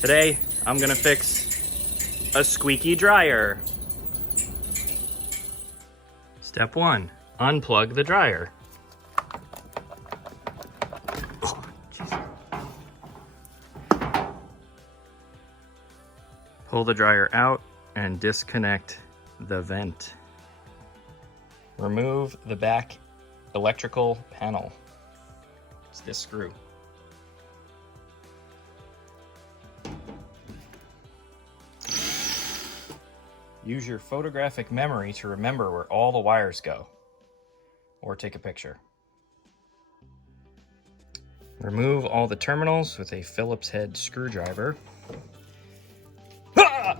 Today, I'm gonna fix a squeaky dryer. Step 1, unplug the dryer. Oh, pull the dryer out and disconnect the vent. Remove the back electrical panel. It's this screw. Use your photographic memory to remember where all the wires go, or take a picture. Remove all the terminals with a Phillips head screwdriver. Ah!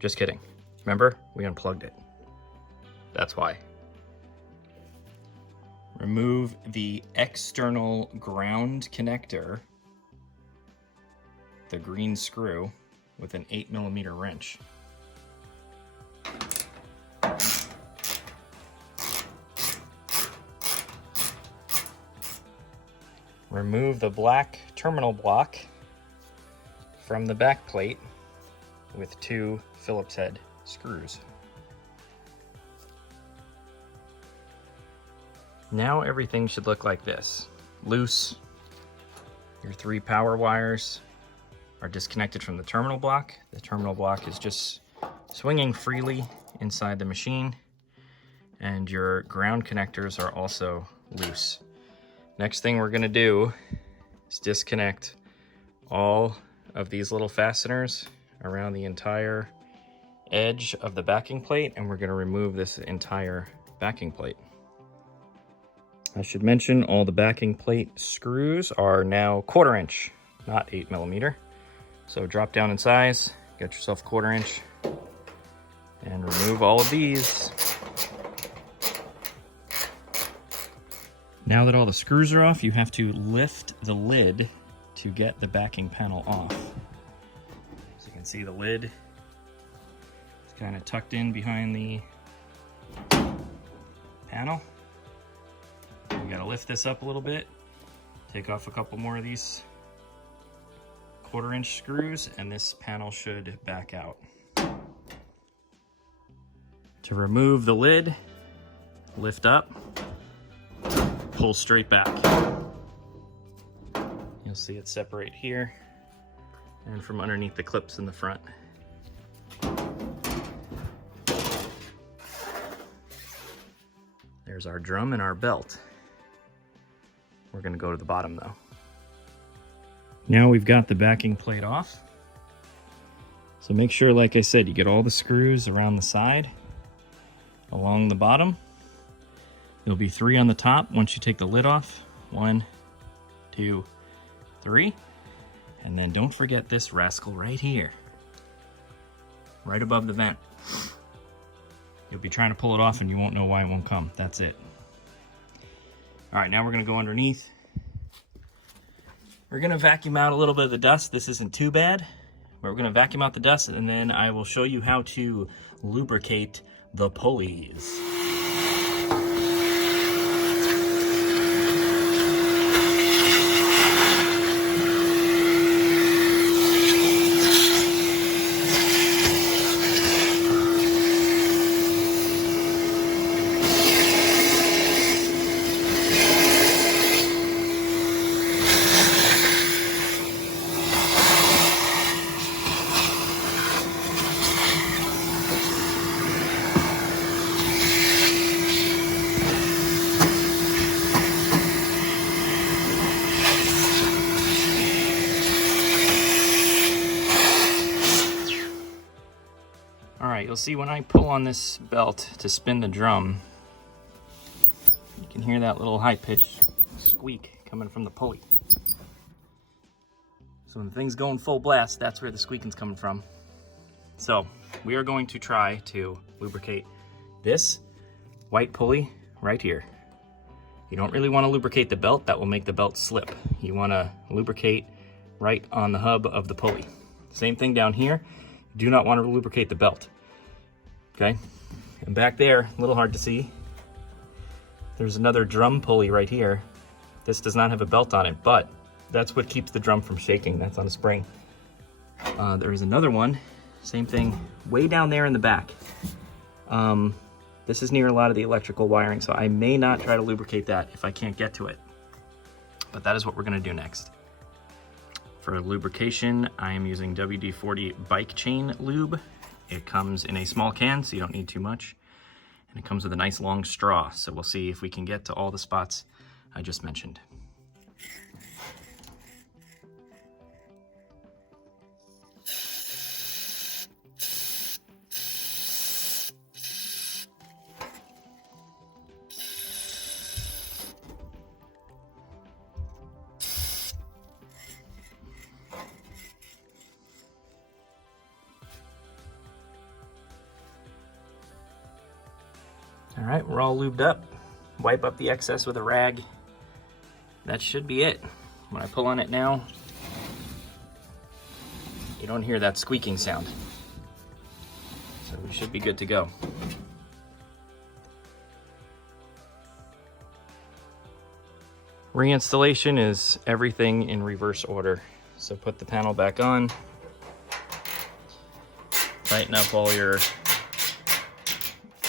Just kidding. Remember, we unplugged it. That's why. Remove the external ground connector, the green screw, with an 8mm wrench. Remove the black terminal block from the back plate with 2 Phillips head screws. Now everything should look like this. Loose. Your 3 power wires are disconnected from the terminal block. The terminal block is just swinging freely inside the machine, and your ground connectors are also loose. Next thing we're gonna do is disconnect all of these little fasteners around the entire edge of the backing plate, and we're gonna remove this entire backing plate. I should mention all the backing plate screws are now 1/4 inch, not 8mm. So drop down in size, get yourself 1/4 inch, and remove all of these. Now that all the screws are off, you have to lift the lid to get the backing panel off. So you can see the lid is kind of tucked in behind the panel. We gotta lift this up a little bit, take off a couple more of these 1/4 inch screws, and this panel should back out. To remove the lid, lift up, pull straight back. You'll see it separate here and from underneath the clips in the front. There's our drum and our belt. We're gonna go to the bottom though. Now we've got the backing plate off. So make sure, like I said, you get all the screws around the side, along the bottom. There'll be 3 on the top once you take the lid off. 1, 2, 3. And then don't forget this rascal right here, right above the vent. You'll be trying to pull it off and you won't know why it won't come. That's it. All right, now we're gonna go underneath. We're gonna vacuum out a little bit of the dust. This isn't too bad, but we're gonna vacuum out the dust, and then I will show you how to lubricate the pulleys. Alright, you'll see when I pull on this belt to spin the drum, you can hear that little high-pitched squeak coming from the pulley. So when the thing's going full blast, that's where the squeaking's coming from. So we are going to try to lubricate this white pulley right here. You don't really want to lubricate the belt, that will make the belt slip. You want to lubricate right on the hub of the pulley. Same thing down here. You do not want to lubricate the belt. Okay, and back there, a little hard to see, there's another drum pulley right here. This does not have a belt on it, but that's what keeps the drum from shaking. That's on a spring. There is another one, same thing, way down there in the back. This is near a lot of the electrical wiring, so I may not try to lubricate that if I can't get to it. But that is what we're gonna do next. For lubrication, I am using WD-40 bike chain lube. It comes in a small can, so you don't need too much. And it comes with a nice long straw, so we'll see if we can get to all the spots I just mentioned. All right, we're all lubed up. Wipe up the excess with a rag. That should be it. When I pull on it now, you don't hear that squeaking sound. So we should be good to go. Reinstallation is everything in reverse order. So put the panel back on, tighten up all your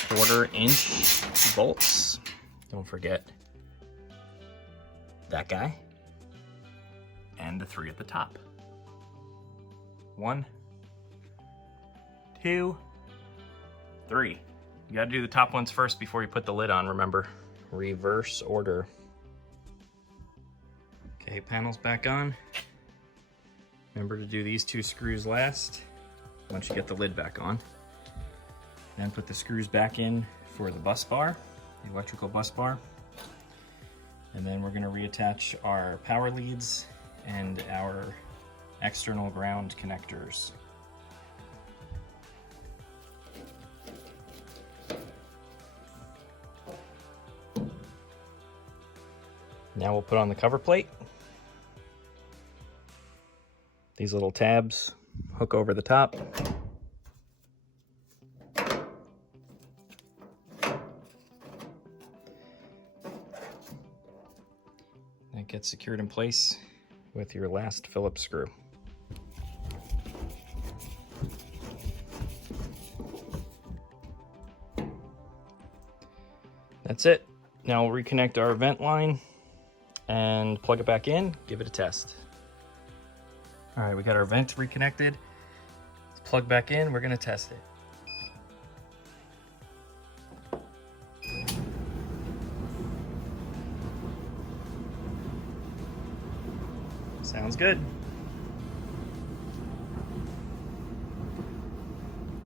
1/4" bolts. Don't forget that guy and the 3 at the top. 1, 2, 3. You gotta do the top ones first before you put the lid on, remember. Reverse order. Okay, panel's back on. Remember to do these 2 screws last once you get the lid back on. Then put the screws back in for the bus bar, the electrical bus bar. And then we're gonna reattach our power leads and our external ground connectors. Now we'll put on the cover plate. These little tabs hook over the top. That gets secured in place with your last Phillips screw. That's it. Now we'll reconnect our vent line and plug it back in, give it a test. All right, we got our vent reconnected. Let's plug back in, we're gonna test it. Sounds good.